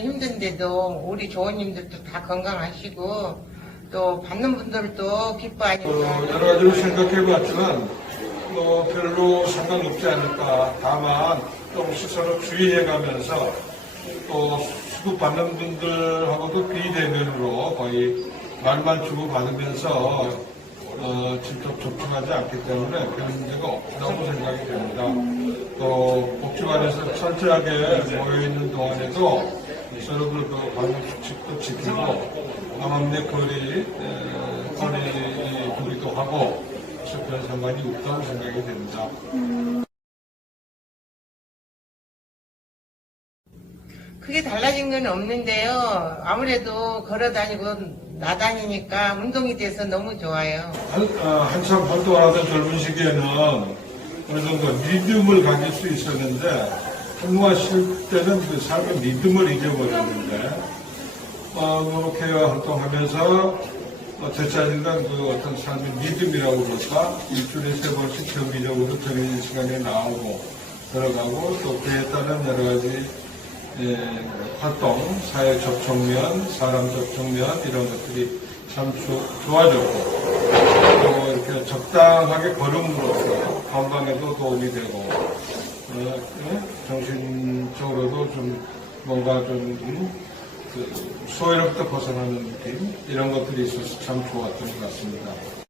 힘든데도 우리 조원님들도 다 건강하시고 또 받는 분들도 기뻐하니까 어, 여러 가지로 생각해 봤지만 뭐 별로 상관없지 않을까. 다만 조금씩 서로 주의해 가면서 또 수급 받는 분들하고도 비대면으로 거의 말만 주고 받으면서 어, 직접 접촉하지 않기 때문에 별 문제가 없다고 생각이 됩니다. 또 복지관에서 철저하게 모여있는 동안에도 그 방역 수칙도 지키고 남한내 거리, 에, 거리 두기도 하고 별 상관이 없다고 생각이 됩니다. 크게 달라진 건 없는데요. 아무래도 걸어 다니고 나다니니까 운동이 돼서 너무 좋아요. 한, 어, 한참 활동하던 젊은 시기에는 어느 정도 믿음을 가질 수 있었는데 쉴 때는 그 삶의 믿음을 잊어버렸는데 어, 그렇게 활동하면서 어, 되찾는다는 그 어떤 삶의 믿음이라고 볼까 일주일에 세 번씩 정기적으로 정해진 시간에 나오고 들어가고 또 그에 따른 여러 가지 예, 활동, 사회 접촉면, 사람 접촉면 이런 것들이 참 조- 좋아졌고 또 이렇게 적당하게 걸음으로써 건강에도 도움이 되고? 정신적으로도 좀 뭔가 좀 음, 그 소외로부터 벗어나는 느낌 이런 것들이 있어서 참 좋았던 것 같습니다.